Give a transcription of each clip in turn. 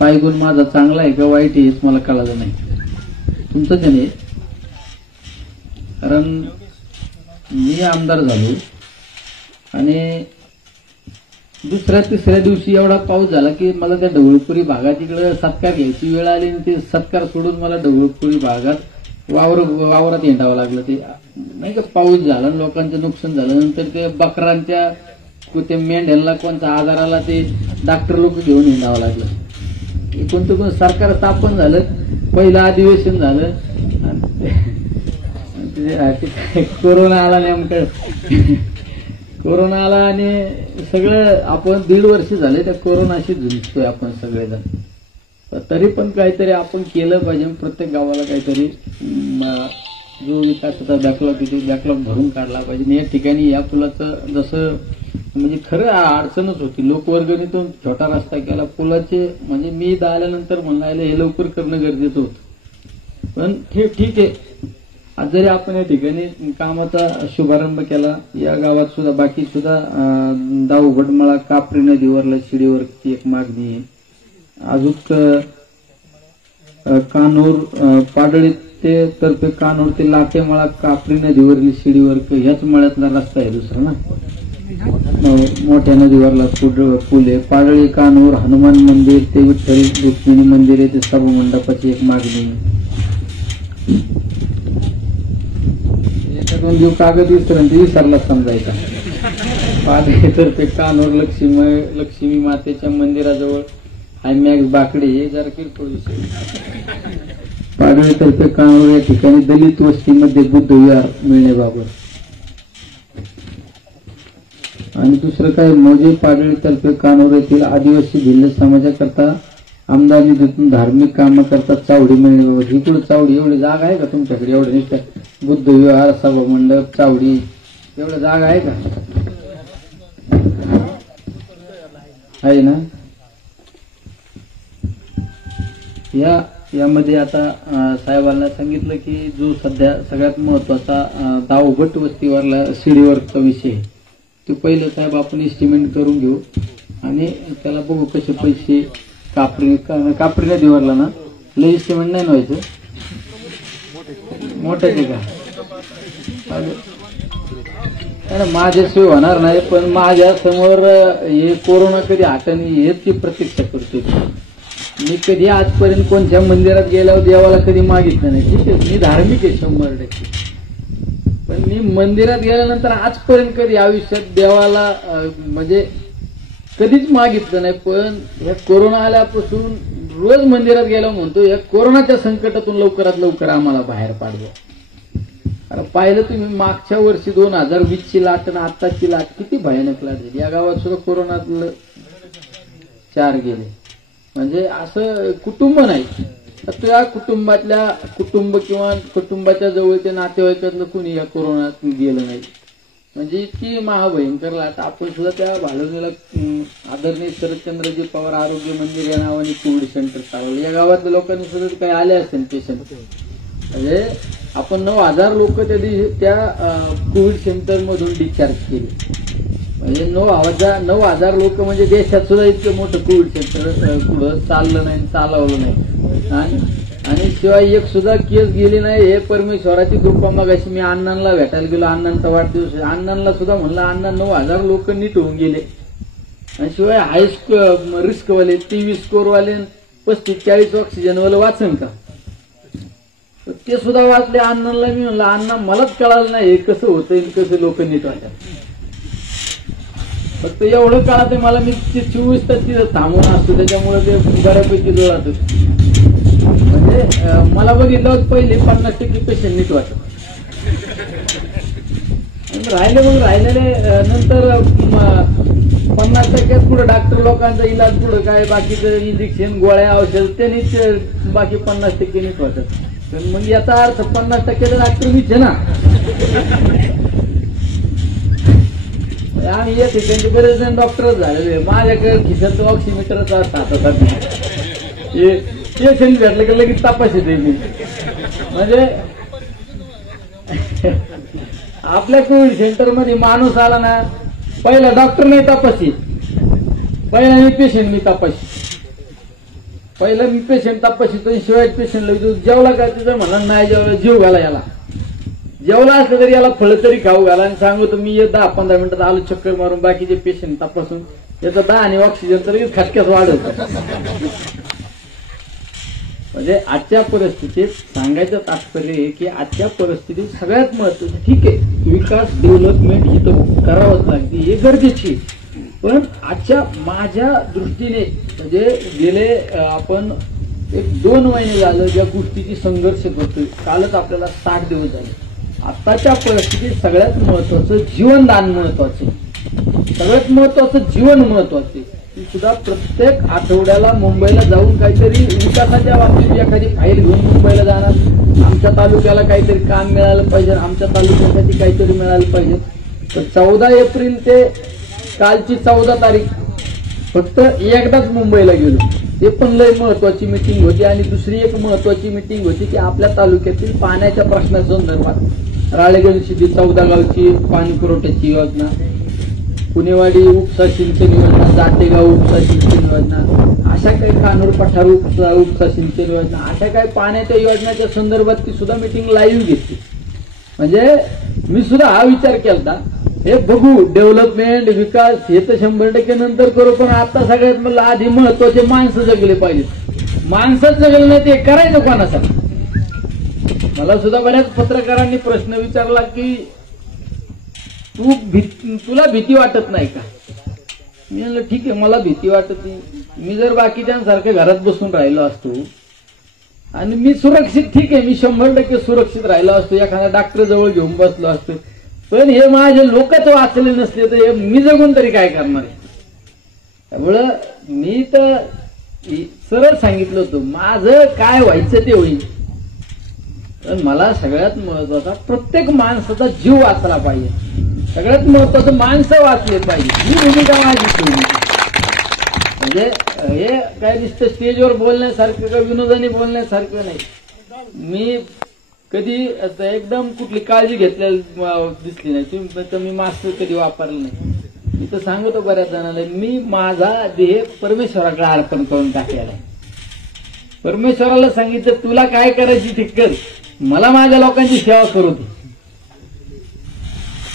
पायगुण माझा चांगला आहे का वाईट आहे हेच मला कळालं नाही. तुमचं त्याने कारण मी आमदार झालो आणि दुसऱ्या तिसऱ्या दिवशी एवढा पाऊस झाला की मला त्या ढवळपुरी भागात इकडे सत्कार घ्यायची वेळ आली आणि ते सत्कार सोडून मला ढवळपुरी भागात वावरात हिंडावं लागलं. ते नाही का पाऊस झाला लोकांचं नुकसान झालं. नंतर ते बकरांच्या ते मेंढ्यांना कोणता आजार आला ते डॉक्टर लोक घेऊन हिंडावं लागलं. कोणतं सरकार स्थापन झालं, पहिलं अधिवेशन झालं कोरोना आला नेमकं. कोरोना आला आणि सगळं आपण 1.5 वर्ष झाले त्या कोरोनाशी झुंजतोय आपण सगळेजण. तरी पण काहीतरी आपण केलं पाहिजे. प्रत्येक गावाला काहीतरी जो विकासाचा बॅकलॉग तिथे बॅकलॉग भरून काढला पाहिजे. या ठिकाणी या पुलाचं जसं म्हणजे खरं अडचणच होती. लोकवर्गणीतून छोटा रस्ता केला पुलाचे, म्हणजे मी आल्यानंतर म्हणायला हे लवकर करणं गरजेचं होतं. पण ठीक आहे. आज जरी आपण या ठिकाणी कामाचा शुभारंभ केला, या गावात सुद्धा बाकी सुद्धा दाऊ घटमळा कापरी नदीवरला शिडीवरची एक मागणी आहे. अजून कानूर पाडळी ते तर्फे कानूर ते लाटेमळा कापरी नदीवरली शिडीवर ह्याच मळ्यातला रस्ता आहे दुसरा ना. मोठ्या नदीवरला पूल आहे. पाडळी कानूर हनुमान मंदिर ते विठ्ठल रुक्मिणी मंदिर आहे ते सभामंडपाची एक मागणी आहे. याच्यातून जो कागद विसरला समजायचा. पाडळी तर्फे कानूर लक्ष्मी मातेच्या मंदिराजवळ आयमॅक्स बाकडे हे जरा किरकोळ विषय. पाडळी तर्फे कानूर या ठिकाणी दलित वस्तीमध्ये बुद्ध विहार मिळण्याबाबत. आणि दुसरं काय मौजे पाडळी तर्फे कानूर येथील आदिवासी भिल्ल समाजाकरता आमदार निधीतून धार्मिक कामं करता चावडी मिळण्याबाबत. इकडे चावडी एवढी जागा आहे का तुमच्याकडे? एवढं नुसतं बुद्ध विहार सभा मंडप चावडी एवढं जागा आहे का? आहे ना. यामध्ये आता साहेबांना सांगितलं की जो सध्या सगळ्यात महत्वाचा दावभट वस्तीवरला शिडीवरचा विषय ते पहिलं साहेब आपण एस्टिमेट करून घेऊ आणि त्याला बघू कसे पैसे. कापरी नदीवरला ना लय एस्टिमेट नाही व्हायचं, मोठ्याचे का माझ्याशिवाय होणार नाही. पण माझ्या समोर हे कोरोना कधी हटणी हेच ती प्रतीक्षा करतोय. मी कधी आजपर्यंत कोणत्या मंदिरात गेल्यावर देवाला कधी मागितलं नाही. ठीक आहे मी धार्मिक आहे 100%. पण मी मंदिरात गेल्यानंतर आजपर्यंत कधी आयुष्यात देवाला म्हणजे कधीच मागितलं नाही. पण या कोरोना आल्यापासून रोज मंदिरात गेलो म्हणतो या कोरोनाच्या संकटातून लवकरात लवकर आम्हाला बाहेर पाडवा. कारण पाहिलं तुम्ही मागच्या वर्षी 2020ची लाट आणि आत्ताची लाट किती भयानक लाट झाली. या गावात सुद्धा कोरोनातलं 4 गेले. म्हणजे असं कुटुंब नाही तर या कुटुंब किंवा कुटुंबाच्या जवळच्या नातेवाईकातलं कुणी या कोरोनात गेलं नाही. म्हणजे इतकी महाभयंकर लाट. आपण सुद्धा त्या भालवणीला आदरणीय शरदचंद्रजी पवार आरोग्य मंदिर या नावाने कोविड सेंटर चालवलं. या गावातल्या लोकांनी सुद्धा काही आले असतील पेशंट. म्हणजे आपण 9,000 लोक त्या कोविड सेंटर मधून डिस्चार्ज केले. म्हणजे 9,000 लोक म्हणजे देशात सुद्धा इतकं मोठं कोविड सेंटर पुढं चाललं नाही चालवलं नाही. आणि शिवाय एक सुद्धा केस गेली नाही. हे परमेश्वराची कृपा. मग अशी मी अण्णांना भेटायला गेलो. अण्णांचा वाढदिवस अण्णांना सुद्धा म्हणलं अण्णा 9,000 लोक नीट होऊन गेले. आणि शिवाय हाय रिस्कवाले 23 स्कोरवाले 35-40 ऑक्सिजनवाले वाचन का ते सुद्धा वाचले. अण्णांना मी म्हणलं अण्णा मलाच कळालं नाही हे कसं होतं कसं लोक नीट वाटतात. फक्त एवढं काळात मला मी 24 तास तिथं थांबून असतो त्याच्यामुळे ते बऱ्यापैकी जोरात. म्हणजे मला बघितलं पहिले 50% पेशंट नीट वाटत. राहिलेले नंतर 50% पुढे डॉक्टर लोकांचा इलाज पुढे काय बाकीचं इंजेक्शन गोळ्या औषध त्यांनीच बाकी 50% नीट वाटत. मग याचा अर्थ 50% डॉक्टर मीच आहे ना. आम्ही या ठिकाणी बरेच जण डॉक्टरच झालेले. माझ्याकडे खिशाचं ऑक्सिमीटरच असतात. पेशंट भेटलं की लगेच तपास येते मी. म्हणजे आपल्या कोविड सेंटर मध्ये माणूस आला ना पहिला डॉक्टर नाही तपासी, पहिला मी पेशंट मी तपासी. पहिला मी पेशंट तपासितो, शिवाय पेशंटला विचारतो जेवला का, तिथं म्हणा नाही जेवला, जीव घाला याला. जेवला असलं तरी याला फळं तरी खाऊ घाला आणि सांगतो मी 10-15 मिनिटात आलो चक्कर मारून बाकीचे पेशंट तपासून याचा 10 आणि ऑक्सिजन तरी खटक्यात वाढवतो. म्हणजे आजच्या परिस्थितीत सांगायचं तात्पर्य आहे की आजच्या परिस्थितीत सगळ्यात महत्वाचं, ठीक आहे विकास डेव्हलपमेंट ही तर करावंच लागते, हे गरजेची, पण आजच्या माझ्या दृष्टीने म्हणजे गेले आपण 1-2 महिने झालं ज्या गोष्टीची संघर्ष करतोय, कालच आपल्याला 60 दिवस झाले. आताच्या परिस्थितीत सगळ्यात महत्वाचं जीवनदान महत्वाचं, सगळ्यात महत्वाचं जीवन महत्वाचे. ती सुद्धा प्रत्येक आठवड्याला मुंबईला जाऊन काहीतरी विकासाच्या बाबतीत एखादी फाईल घेऊन मुंबईला जाणार, आमच्या तालुक्याला काहीतरी काम मिळालं पाहिजे, आमच्या तालुक्यासाठी काहीतरी मिळालं पाहिजे. तर 14 एप्रिल ते कालची 14 तारीख फक्त एकदाच मुंबईला गेलो, ते पण लय महत्वाची मिटिंग होती. आणि दुसरी एक महत्वाची मिटिंग होती की आपल्या तालुक्यातील पाण्याच्या प्रश्नासंदर्भात राळेगण सिद्धी 14 गावची पाणी पुरवठ्याची योजना, पुणेवाडी उपसा सिंचन योजना, जातेगाव उपसा सिंचन योजना, अशा काही कानूर पठार उपसा सिंचन योजना, अशा काही पाण्याच्या योजनाच्या संदर्भात ती सुद्धा मिटिंग लाईव्ह घेतली. म्हणजे मी सुद्धा हा विचार केला, हे बघू डेव्हलपमेंट विकास हे तर 100% नंतर करू, पण आता सगळ्यात मला आधी महत्वाचे माणसं जगले पाहिजेत. माणसंच जगले नाही ते करायचं कोणासाठी. मला सुद्धा बऱ्याच पत्रकारांनी प्रश्न विचारला की तुला भीती वाटत नाही का. मी म्हणलं ठीक आहे मला भीती वाटत नाही, मी जर बाकीच्यांसारखं घरात बसून राहिलो असतो आणि मी सुरक्षित, ठीक आहे मी 100% सुरक्षित राहिलो असतो, एखाद्या डॉक्टर जवळ घेऊन बसलो असतो, पण हे माझे लोकच वाचले नसले तर हे मी जगून तरी काय करणार. त्यामुळं मी तर सरळ सांगितलं होतं माझं काय व्हायचं ते होईल, पण मला सगळ्यात महत्वाचा प्रत्येक माणसाचा जीव वाचला पाहिजे, सगळ्यात महत्वाचं माणसं वाचले पाहिजे, ही भूमिका माझी ठेवली. म्हणजे हे काय नुसतं स्टेजवर बोलण्यासारखं का विनोदाने बोलण्यासारखं नाही. मी कधी एकदम कुठली काळजी घेतलेली दिसली नाही, तुम्ही मी मास्क कधी वापरलं नाही. मी तर सांगतो बऱ्याच जणांना, मी माझा देह परमेश्वराकडे अर्पण करून टाकलेला आहे. परमेश्वराला सांगितलं तुला काय करायची ठीक कर, मला माझ्या लोकांची सेवा करू दे.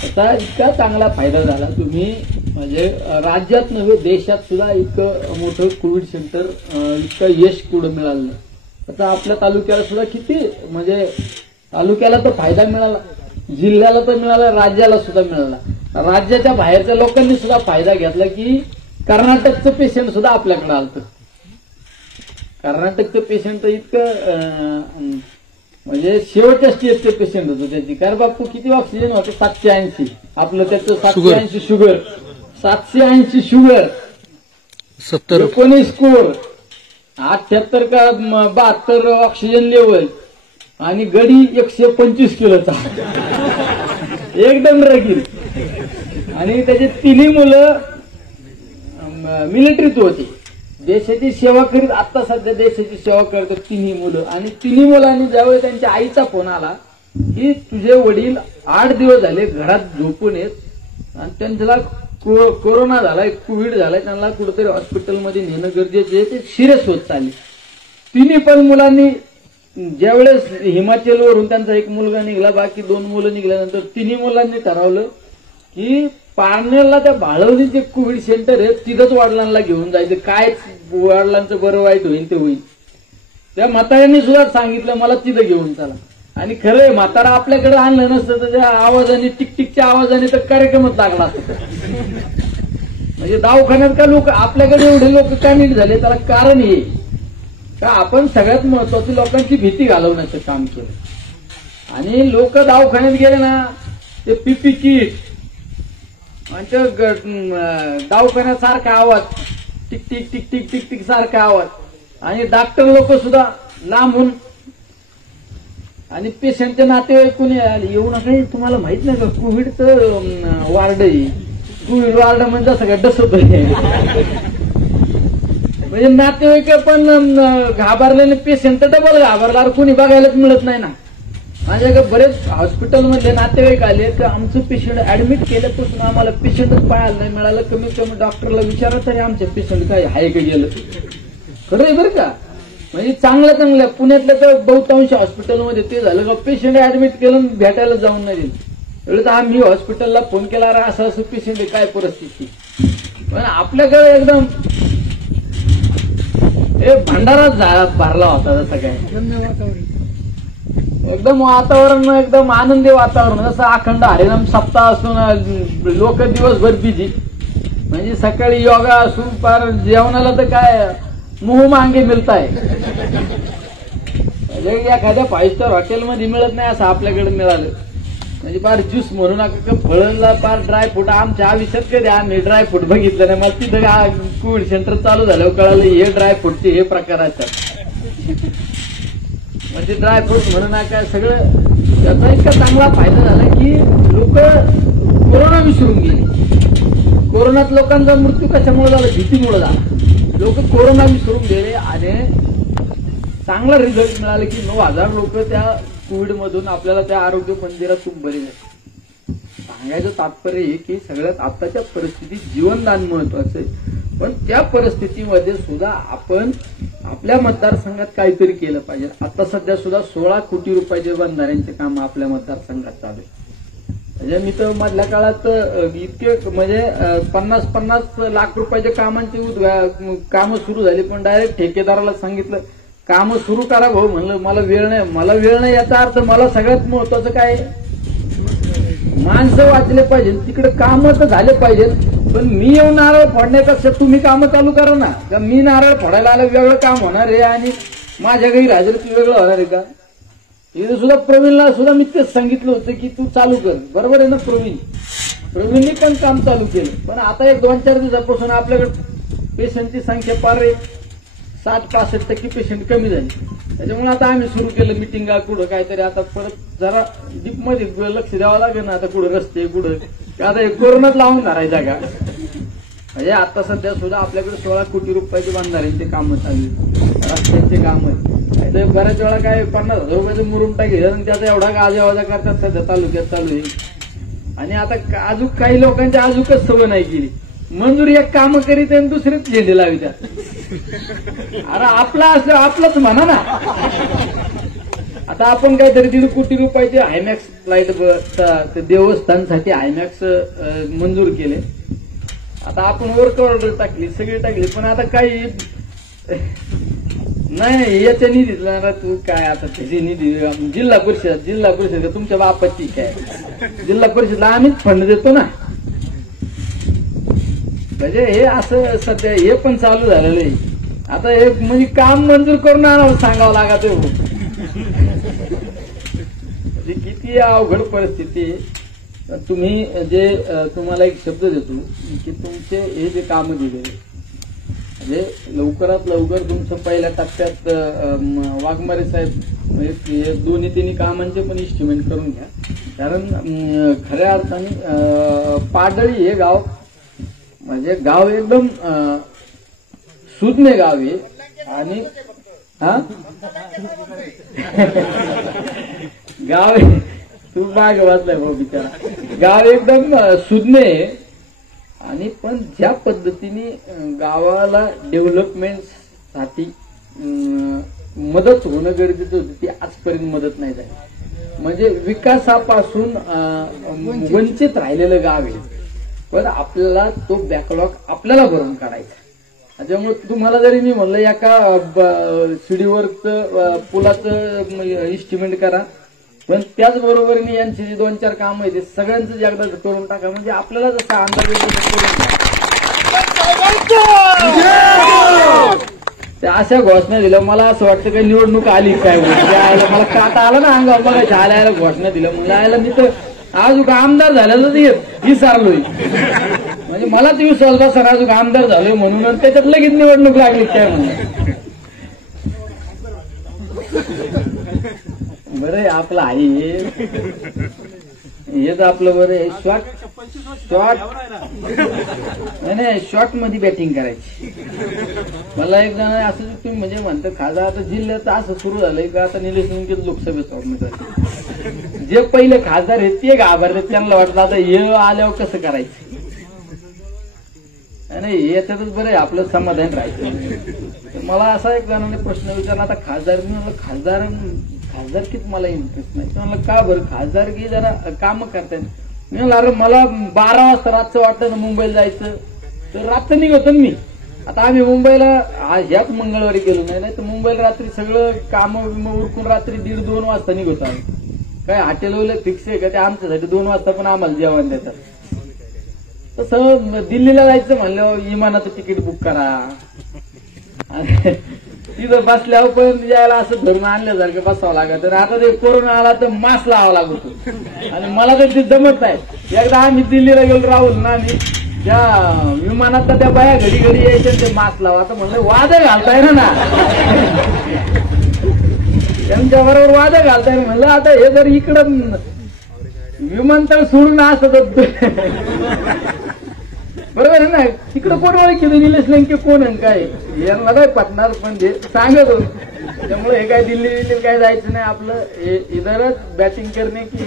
आता इतका चांगला फायदा झाला, तुम्ही म्हणजे राज्यात नव्हे देशात सुद्धा इतकं मोठं कोविड सेंटर, इतकं यश पुढे मिळालं. आता आपल्या तालुक्याला सुद्धा किती म्हणजे तालुक्याला तर फायदा मिळाला, जिल्ह्याला तर मिळाला, राज्याला सुद्धा मिळाला. राज्याच्या बाहेरच्या लोकांनी सुद्धा फायदा घेतला की कर्नाटकचं पेशंट सुद्धा आपल्याकडे आलं. कर्नाटकचं पेशंट इतकं म्हणजे शेवटच्या स्टेजचे पेशंट होतं त्याची. कारण बापू किती ऑक्सिजन होतं 780, आपलं त्याचं 780 शुगर, 780 शुगर, 19 स्कोर, 78 का 72 ऑक्सिजन लेवल आणि गडी 125 किलोचा एकदम रगील. आणि त्याचे 3 मुलं मिलिटरीत होती, देशाची सेवा करीत, आता सध्या देशाची सेवा करतात 3 मुलं. आणि 3 मुलांनी ज्यावेळी त्यांच्या आईचा फोन आला की तुझे वडील 8 दिवस झाले घरात झोपून येत आणि त्यांच्याला कोरोना झालाय, कोविड झालाय, त्यांना कुठेतरी हॉस्पिटलमध्ये नेणं गरजेचं आहे, ते सिरियस होत चालले. 3 पण मुलांनी ज्यावेळेस हिमाचलवरून त्यांचा एक मुलगा निघाला, बाकी 2 मुलं निघाल्यानंतर 3 मुलांनी ठरवलं की पारनेरला त्या भाळवणी जे कोविड सेंटर आहे तिथंच वडिलांना घेऊन जायचं, काय वडिलांचं बरं वाईट होईल ते होईल. त्या म्हाताऱ्यांनी सुद्धा सांगितलं मला तिथं घेऊन चला. आणि खरंय म्हातारा आपल्याकडे आणलं नसतं तर त्या आवाजाने टिकटिकच्या आवाजाने तर कार्यक्रमच लागला असता. म्हणजे दवाखान्यात का लोक आपल्याकडे एवढे लोक का नीट झाले, त्याला कारण हे का आपण सगळ्यात महत्वाचं लोकांची भीती घालवण्याचं काम केलं. आणि लोक दवाखान्यात गेले ना ते पीपी किट आणि दवाखान्यात सारखा आवाज, tick tick tick tick tick tick सारखा आवाज. आणि डॉक्टर लोक सुद्धा लांबून आणि पेशंटचे नातेवाईक कोणी येऊ नका, तुम्हाला माहित नाही का कोविडचं वार्ड आहे, कोविड वार्ड म्हणजे सगळं डसत आहे. म्हणजे नातेवाईक पण घाबरल्याने पेशंट डबल घाबरला, कोणी बघायलाच मिळत नाही ना. माझ्याकडे बरेच हॉस्पिटलमधले नातेवाईक आले तर आमचं पेशंट ऍडमिट केल्यापासून आम्हाला पेशंटच पाहायला नाही मिळालं, कमीत कमी डॉक्टरला विचारा तरी आमच्या पेशंट काय आहे का गेलं. खरं आहे बरं का. म्हणजे चांगल्या पुण्यातल्या तर बहुतांश हॉस्पिटलमध्ये ते झालं का पेशंट ऍडमिट केलं भेटायला जाऊन नाही दिलं. तर आम्ही हॉस्पिटलला फोन केला, असं असं पेशंट आहे, काय परिस्थिती. पण आपल्याकडे एकदम भंडारा भरला होता. जसं काय एकदम वातावरण एकदम आनंदी वातावरण, जसं अखंड हरिनाम सप्ताह असून लोक दिवसभर बिझी. म्हणजे सकाळी योगा असून पार जेवणाला तर काय मुंह मांगे मिळताय. म्हणजे एखाद्या 5 स्टार हॉटेलमध्ये मिळत नाही असं आपल्याकडे मिळालं. म्हणजे पार ज्यूस म्हणून फळला पार ड्रायफ्रूट. आमच्या आयुष्यात कधी आम्ही ड्रायफ्रूट बघितलं नाही. मला तिथं कोविड सेंटर चालू झाल्यावर कळालं हे ड्रायफ्रूटचे हे प्रकार असतात. म्हणजे ड्रायफ्रूट म्हणून काय सगळं त्याचा इतका चांगला फायदा झाला की लोक कोरोना विसरून गेले. कोरोनात लोकांचा मृत्यू कशामुळे झाला, भीतीमुळे झाला. लोक कोरोना विसरून गेले आणि चांगला रिझल्ट मिळाला की 9,000 लोक त्या कोविड मधून आपल्याला त्या आरोग्य मंदिरातून बरे झाले. सांगायचं तात्पर्य हे की सगळ्यात आताच्या परिस्थितीत जीवनदान महत्वाचं आहे. पण त्या परिस्थितीमध्ये सुद्धा आपण आपल्या मतदारसंघात काहीतरी केलं पाहिजे. आता सध्या सुद्धा 16 कोटी रुपयाचे बंधाऱ्यांचे काम आपल्या मतदारसंघात चालू आहे. म्हणजे मी तर मधल्या काळात इतके म्हणजे 50-50 लाख रुपयाच्या कामांची कामं सुरू झाली. पण डायरेक्ट ठेकेदाराला सांगितलं कामं सुरू करा भाऊ. म्हणलं मला वेळ नाही याचा अर्थ मला सगळ्यात महत्वाचं काय, माणसं वाचले पाहिजे, तिकडे कामं तर झाले पाहिजे. पण मी येऊन नारळ फोडण्यापेक्षा तुम्ही कामं चालू करा ना. का मी नारळ फोडायला आलं वेगळं काम होणार आहे आणि माझ्या घरी राजकीय वेगळं होणार आहे का. इथे सुद्धा प्रवीणला सुद्धा मी तेच सांगितलं होतं की तू चालू कर. बरोबर आहे ना प्रवीणने पण काम चालू केलं. पण आता 1-2-4 दिवसापासून आपल्याकडे पेशंटची संख्या पार 60-65% पेशंट कमी झाली. त्याच्यामुळे आता आम्ही सुरू केलं मिटिंगा कुठं काहीतरी. आता परत जरा डीपमध्ये लक्ष द्यावं लागेल ना. आता कुठं रस्ते कुठं आता एक कोरोनात लावून धरायची जागा. म्हणजे आता सध्या सुद्धा आपल्याकडे 16 कोटी रुपयाचे बंधाऱ्यांचे कामं चालू आहेत, रस्त्यांचे काम आहे. बऱ्याच वेळा काय 50,000 रुपयाचं मुरुम टाकेल आणि त्याचा एवढा गाजावाजा करतात सध्या तालुक्यात चालू आहे. आणि आता अजून काही लोकांची अजूनच सवय नाही केली. मंजुरी एक काम करीत आणि दुसरेच झेंडे लावितात. अरे आपला असलं आपलंच म्हणा ना. आता आपण काहीतरी 1.5 कोटी रुपयाचे आयमॅक्स फ्लाईट देवस्थानसाठी आयमॅक्स मंजूर केले. आता आपण वर्क ऑर्डर टाकली, सगळी टाकली. पण आता काही नाही याच्या निधीतला तू काय आता त्याची निधी जिल्हा परिषद तुमच्या बापाची काय, जिल्हा परिषदला आम्हीच फंड देतो ना. म्हणजे हे असं सध्या हे पण चालू झालेलं आहे. आता एक म्हणजे काम मंजूर करून आणावं सांगावं लागत. म्हणजे किती अवघड परिस्थिती आहे. तुम्ही जे तुम्हाला एक शब्द देतो की तुमचे हे जे कामं दिलेले म्हणजे लवकरात लवकर तुमचं पहिल्या टप्प्यात वाघमारे साहेब म्हणजे 2-3 कामांचे पण इस्टिमेट करून घ्या. कारण खऱ्या अर्थाने पाडळी हे गाव म्हणजे गाव एकदम सुज्ञ गाव आहे. आणि गाव तू बाग वाचलाय भाऊ बिचारा. गाव एकदम सुज्ञ आहे. आणि पण ज्या पद्धतीने गावाला डेव्हलपमेंट साठी मदत होणं गरजेचं होतं ती आजपर्यंत मदत नाही झाली. म्हणजे विकासापासून वंचित राहिलेलं गाव आहे. पण आपल्याला तो बॅकलॉग आपल्याला भरून काढायचा. त्याच्यामुळे तुम्हाला जरी मी म्हणलं एका शिडीवरचं पुलाचं इस्टिमेट करा, पण त्याचबरोबरीने यांची जी 2-4 कामं आहेत ते सगळ्यांचं एकदा करून टाका. म्हणजे आपल्याला जसा अंदाज त्या अशा घोषणा दिल्या. मला असं वाटतं काही निवडणूक आली काय मला काटा आला ना अंगावर बघायच्या आल्या घोषणा दिल्या. म्हणलं आयला मी तर अजून आमदार झालेलं विसरलोय. म्हणजे मला ते विश्वास बसा अजून आमदार झालोय म्हणून त्याच्यात लगेच निवडणूक लागली काय म्हणून. बरं आपलं आहे हेच आपलं बरं आहे. शॉर्ट मध्ये बॅटिंग करायची. मला एक जण असं तुम्ही म्हणजे म्हणतं खासदार आता जिल्ह्यात असं सुरू झालंय का आता निलेश लंके लोकसभेत उमेदवार जे पहिले खासदार आहेत ते घाबरले. त्यांना वाटलं आता हे आल्यावर कसं करायचं. नाही याच्यातच बरं आहे आपलं समाधान राहायचं. मला असा एक जणांनी प्रश्न विचारला, आता खासदार, मी म्हणलं खासदारकीत मला इंटरेस्ट नाही. म्हणलं का बरं? खासदारकी जरा कामं करतायत. मी म्हणलं अरे मला 12 वाजता रातचं वाटतं ना मुंबईला जायचं, तर रात्र निघतो मी. आता आम्ही मुंबईला ह्याच मंगळवारी गेलो नाही तर मुंबईला रात्री सगळं काम उरकून रात्री 1:30-2 वाजता निघतो आम्ही. काय हॉटेल फिक्स आहे का ते? आमच्यासाठी 2 वाजता पण आम्हाला जेवण देतात. तसं दिल्लीला जायचं म्हणलं विमानाचं तिकीट बुक करा, तिथं बसल्यावर पण यायला असं धरून आणल्यासारखं बसावं लागत. तर आता ते कोरोना आला तर मास्क लावावा लागतो आणि मला तर ते जमत नाही. एकदा आम्ही दिल्लीला गेलो राहुल ना, आणि त्या विमानात त्या बाया घडी घडी यायच्या ते मास्क लावा. आता म्हणलं वाद घालताय ना त्यांच्या बरोबर वाद घालताय. म्हणलं आता हे जर इकडं विमानतळ सोडून असत बरोबर आहे ना, तिकडं कोण ओळखीचं निलेश लंके कोण आहे काय यांना काय पटणार, पण सांगत होत. त्यामुळे हे काय दिल्ली काय जायचं नाही, आपलं इधरच बॅटिंग करणे की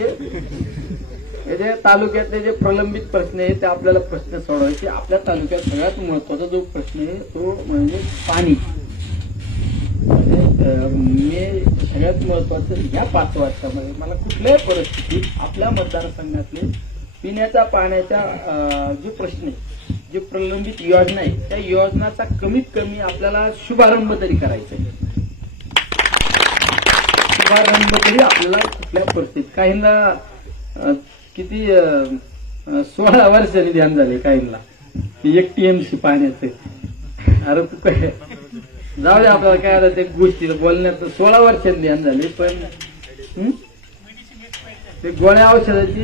हे जे तालुक्यातले जे प्रलंबित प्रश्न आहे ते आपल्याला प्रश्न सोडवायचे. आपल्या तालुक्यात सगळ्यात महत्वाचा जो प्रश्न आहे तो म्हणजे पाणी. मी सगळ्यात महत्वाचं या 5 वर्षामध्ये मला कुठल्याही परिस्थितीत आपल्या मतदारसंघातले पिण्याच्या पाण्याच्या जे प्रश्न आहे, जे प्रलंबित योजना आहे, त्या योजनाचा कमीत कमी आपल्याला शुभारंभ तरी करायचा आहे. शुभारंभ तरी आपल्याला कुठल्या परिस्थितीत. काहींना किती 16 वर्षांनी ध्यान झाले काहींना 1 TMC पाण्याचं. अरे तू काय जाऊ दे, आपल्याला काय आता ते गोष्टीला बोलण्यात 16 वर्षांनी ध्यान झाले. पण ते गोळ्या औषधाची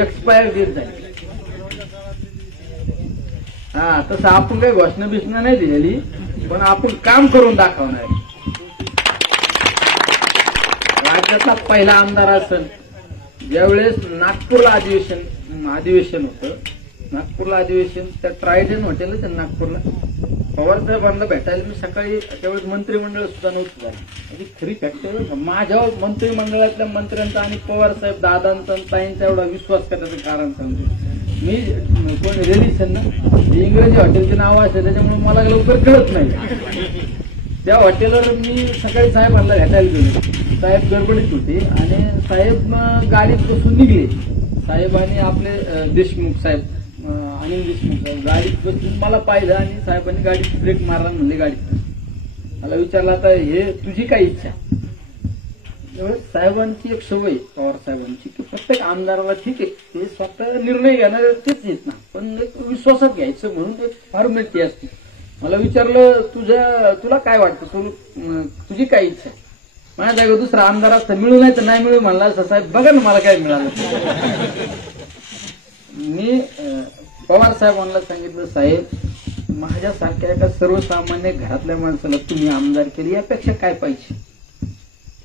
एक्सपायर डेट झाली. हा, तसं आपण काही घोषणा बिषणा नाही दिलेली, पण आपण काम करून दाखवणार. राज्याचा पहिला आमदार असेल ज्यावेळेस नागपूरला अधिवेशन होतं, नागपूरला अधिवेशन त्या ट्रायडन हॉटेलच आहे नागपूरला. पवार साहेबांना भेटायला मी सकाळी, त्यावेळेस मंत्रिमंडळ सुद्धा नव्हतं झालं. म्हणजे खरी फॅक्टर माझ्या मंत्रिमंडळातल्या मंत्र्यांचा आणि पवार साहेब दादांचा ताईंचा एवढा विश्वास करण्याचं कारण सांगतो मी. कोण रेडिसन ना, इंग्रजी हॉटेलचे नाव असेल त्याच्यामुळे मला लवकर कळत नाही. त्या हॉटेलवर मी सकाळी साहेबांना भेटायला गेलो. साहेब गडबडीत होते आणि साहेब गाडीत बसून निघले. साहेब आणि आपले देशमुख साहेब, अनिल देशमुख साहेब गाडीत बसून मला पाहिलं आणि साहेबांनी गाडीत ब्रेक मारला. म्हणले गाडीत. मला विचारलं आता हे तुझी काय इच्छा? साहेबांची एक सवय पवार साहेबांची की प्रत्येक आमदाराला ठीक आहे ते स्वतः निर्णय घेणार तेच येत ना, पण विश्वासात घ्यायचं म्हणून ते फॉर्मॅलिटी असते. मला विचारलं तुला काय वाटतं, तुझी काय इच्छा? माझ्या जागेवर दुसरा आमदार असता मिळू नाही तर नाही मिळू म्हणला असं. साहेब बघा ना मला काय मिळालं. मी पवार साहेबांना सांगितलं, साहेब माझ्यासारख्या एका सर्वसामान्य घरातल्या माणसाला तुम्ही आमदार केली यापेक्षा काय पाहिजे?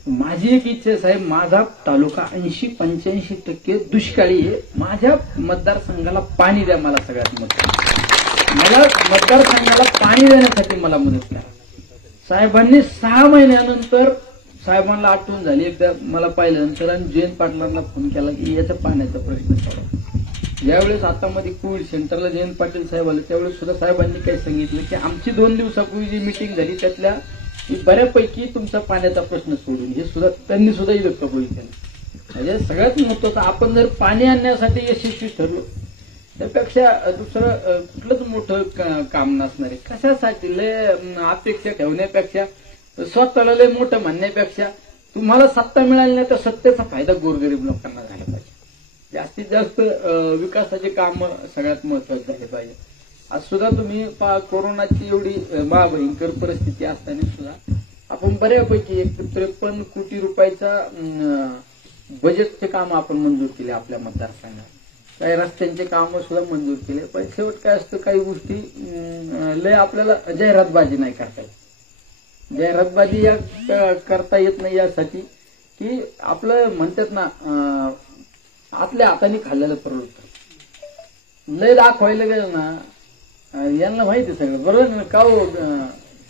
माझी एक इच्छा आहे साहेब, माझा तालुका 80-85% दुष्काळी आहे. माझ्या मतदारसंघाला पाणी द्या. मला सगळ्यात मला मतदारसंघाला पाणी देण्यासाठी मला मदत करा. साहेबांनी 6 महिन्यानंतर साहेबांना आठवण झाली. एकदा मला पाहिल्यानंतर आणि जयंत पाटलांना फोन केला की याचा पाण्याचा प्रश्न सोडवा. ज्यावेळेस आता मध्ये कोविड सेंटरला जयंत पाटील साहेब आले त्यावेळेस सुद्धा साहेबांनी काय सांगितलं की आमची 2 दिवसापूर्वी जी मिटिंग झाली त्यातल्या बऱ्यापैकी तुमचा पाण्याचा प्रश्न सोडून हे सुद्धा त्यांनी सुद्धा कबूल केलं. म्हणजे सगळ्यात महत्वाचं आपण जर पाणी आणण्यासाठी यशस्वी ठरलो त्यापेक्षा दुसरं कुठलंच मोठं काम नसणार आहे. कशासाठी लय अपेक्षा ठेवण्यापेक्षा, स्वतःला लय मोठं म्हणण्यापेक्षा तुम्हाला सत्ता मिळाली नाही तर सत्तेचा फायदा गोरगरीब लोकांना झाला पाहिजे. जास्तीत जास्त विकासाचे काम सगळ्यात महत्वाचे झाले पाहिजे. आज सुद्धा तुम्ही कोरोनाची एवढी महाभयंकर परिस्थिती असताना सुद्धा आपण बऱ्यापैकी 53 कोटी रुपयाचा बजेटचे काम आपण मंजूर केले आपल्या मतदारसंघात. काही रस्त्यांचे काम सुद्धा मंजूर केले. पण शेवट काय असतं, काही गोष्टी लय आपल्याला जाहिरातबाजी नाही करता येत. जाहिरातबाजी या करता येत नाही यासाठी की आपलं म्हणतात ना आपल्या हाताने खाल्लेलं परवडतं. लय दाखवायला गेलं ना यांना माहिती सगळं बरोबर ना का हो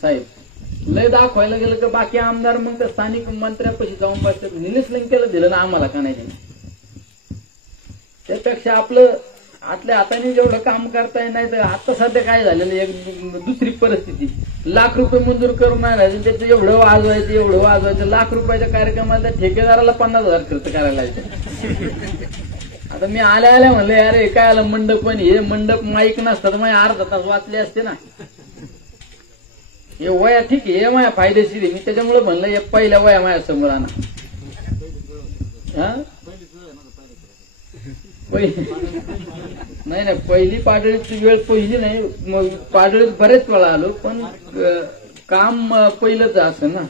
साहेब. लय दाखवायला गेलं तर बाकी आमदार मग त्या स्थानिक मंत्र्यापाशी जाऊन बसतात. निलेश लंकेला दिलं ना आम्हाला का नाही दिलं. त्यापेक्षा आपलं आतल्या हाताने जेवढं काम करताय नाही तर आता सध्या काय झालेलं एक दुसरी परिस्थिती, लाख रुपये मंजूर करून आणायचं, त्याचं एवढं वाजवायचं, लाख रुपयाच्या कार्यक्रमाला त्या ठेकेदाराला 50,000 खर्च करायला लागतो. आता मी आल्या म्हणलं अरे काय आलं मंडप, पण हे मंडप माईक नसतात मग अर्धा तास वाचले असते ना. हे वया ठीक आहे, हे माया फायदेशीर आहे, मी त्याच्यामुळे म्हणलं हे पहिल्या वया माझ्या समोर आणा. नाही पहिली पाडळीची वेळ पहिली नाही, मग पाडळीत बरेच वेळा आलो, पण काम पहिलंच असं ना.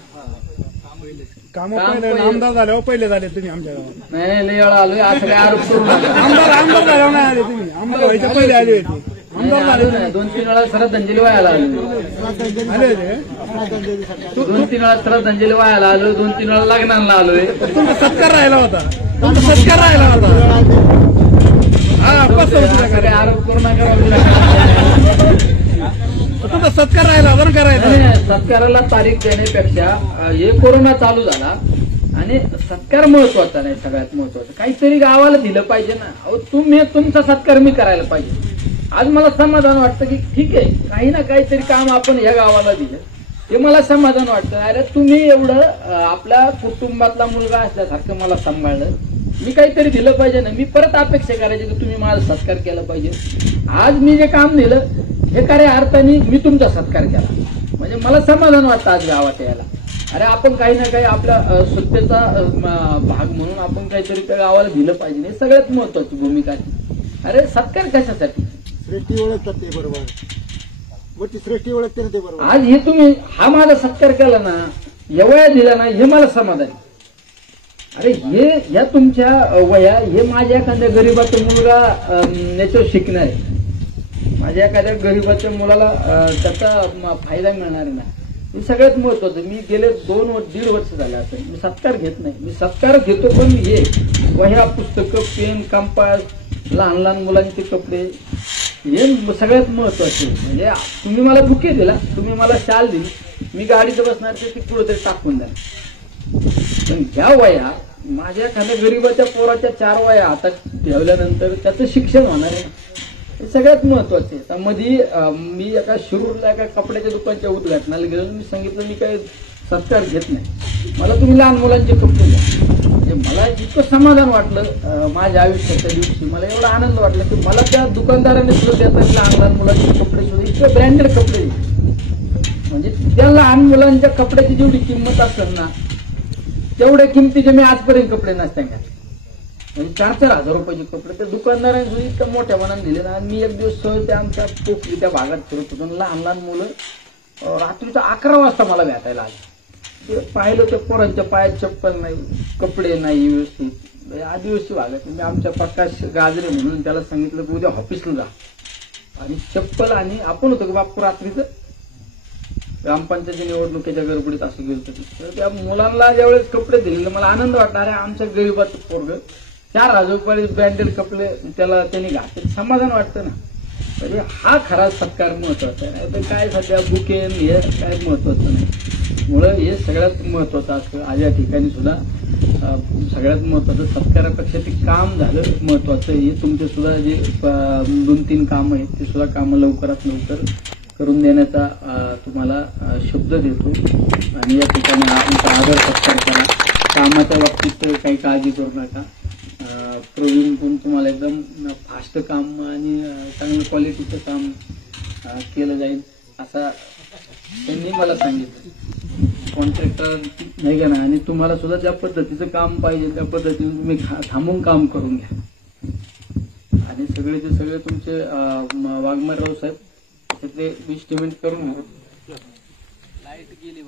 आमदार झाल्यावर पहिले झाले तुम्ही आमच्या गावात? नाही लय वेळा आलोय, असं काय आरोप करू नका. आमदार झाल्यावर नाही आले तुम्ही, आमदार व्हायच्या पहिले आले होते. आमदार झाले नाही, 2-3 वेळा श्रद्धांजली वायाला आलो, आले होते. 2-3 वेळा श्रद्धांजली वायाला आलो, 2-3 वेळा लग्नाला आलोय. तुमचा सत्कार राहिला होता, हा कसं आरोप करू नका. तुमचा सत्कार राहिला होता ना करायचा. सत्काराला तारीख देण्यापेक्षा हे कोरोना चालू झाला आणि सत्कार महत्वाचा नाही, सगळ्यात महत्वाचं काहीतरी गावाला दिलं पाहिजे ना. अहो तुम्ही तुमचा सत्कार मी करायला पाहिजे. आज मला समाधान वाटतं की ठीक आहे, काही ना काहीतरी काम आपण या गावाला दिलं, हे मला समाधान वाटतं. अरे तुम्ही एवढं आपल्या कुटुंबातला मुलगा असल्यासारखं मला सांभाळलं, मी काहीतरी दिलं पाहिजे ना. मी परत अपेक्षा करायची की तुम्ही माझा सत्कार केला पाहिजे. आज मी जे काम दिलं हे खऱ्या अर्थाने मी तुमचा सत्कार केला, म्हणजे मला समाधान वाटतं आज गावात यायला. अरे आपण काही ना काही आपल्या स्वच्छतेचा भाग म्हणून आपण काहीतरी त्या गावाला दिलं पाहिजे, हे सगळ्यात महत्वाची भूमिका आहे. अरे सत्कार कशासाठी? श्रेष्ठी ओळखतात ते बरोबर, वरती श्रेष्ठी ओळखते ते बरोबर. आज हे तुम्ही हा माझा सत्कार केला ना, एवढ्या दिला ना, हे मला समाधान आहे. अरे हे ह्या तुमच्या वया, हे माझ्या एखाद्या गरीबाचा मुलगा याच्यावर शिकणार आहे, माझ्या एखाद्या गरीबाच्या मुलाला त्याचा फायदा मिळणार आहे ना, हे सगळ्यात महत्वाचं. मी गेले 2-1.5 वर्ष झाले असं मी सत्कार घेत नाही. मी सत्कार घेतो पण हे वह्या, पुस्तकं, पेन, कंपास, लहान लहान मुलांचे कपडे, हे सगळ्यात महत्वाचे. म्हणजे तुम्ही मला बुके दिला, तुम्ही मला शाल दिली, मी गाडीत बसणार ते कुठेतरी टाकून द्या. पण ह्या वया माझ्या एखाद्या गरीबाच्या पोराच्या 4 वया हातात ठेवल्यानंतर त्याचं शिक्षण होणार आहे, हे सगळ्यात महत्वाचे. आता मध्ये मी एका शिरूरला एका कपड्याच्या दुकानच्या उद्घाटनाला गेलो, मी सांगितलं मी काही सत्कार घेत नाही, मला तुम्ही लहान मुलांचे कपडे द्या. म्हणजे मला इतकं समाधान वाटलं माझ्या आयुष्याच्या दिवशी, मला एवढा आनंद वाटला की मला त्या दुकानदाराने सुद्धा देतात लहान लहान मुलांचे कपडे सुद्धा, इतके ब्रँडेड कपडे. म्हणजे त्या लहान मुलांच्या कपड्याची जेवढी किंमत असेल ना, तेवढ्या किमतीचे मी आजपर्यंत कपडे नसते का. म्हणजे 4-4 हजार रुपयाचे कपडे त्या दुकानदारांनी सुद्धा इतक्या मोठ्या मनाने दिले ना. आणि मी एक दिवस सहज त्या आमच्या पोखरी त्या भागात फिरत होतो, लहान लहान मुलं रात्रीच्या 11 वाजता मला भेटायला आले. ते पाहिलं त्या पोरांच्या पायात चप्पल नाही, कपडे नाही व्यवस्थित, आदिवासी भागात. मी आमच्या प्रकाश गाजरे म्हणून त्याला सांगितलं की उद्या ऑफिसला जा, आणि चप्पल आणि आपण होतो की बापू रात्रीचं ग्रामपंचायती निवडणुकीच्या गडबडीत असं गेलं. तर त्या मुलांना ज्यावेळेस कपडे दिले मला आनंद वाटणार आहे. आमच्या गरीबाचं पोरग 4,000 रुपये ब्रँडेड कपडे त्याला त्यांनी घातले, समाधान वाटतं ना. म्हणजे हा खरा सत्कार महत्वाचा आहे. तर काय सध्या बुके हे काय महत्वाचं नाही, मुळे हे सगळ्यात महत्वाचं असतं. आज या ठिकाणी सुद्धा सगळ्यात महत्वाचं सत्कारापेक्षा ते काम झालं महत्वाचं. हे तुमचे सुद्धा जे 2-3 कामं आहेत ते सुद्धा कामं लवकरात लवकर करून देण्याचा तुम्हाला शब्द देतो. आणि या ठिकाणी आमचा आदर सत्कार करा. कामाच्या बाबतीत काही काळजी करू नका. प्रवीण पण तुम्हाला एकदम फास्ट काम आणि चांगलं क्वालिटीचं काम केलं जाईल असं त्यांनी मला सांगितलं. कॉन्ट्रॅक्टर नाही का ना, आणि तुम्हाला सुद्धा ज्या पद्धतीचं काम पाहिजे त्या पद्धतीने तुम्ही थांबून काम करून घ्या. आणि सगळेचे सगळे तुमचे वाघमारराव साहेब त्यातले इस्टिमेट करून लाईट गेली.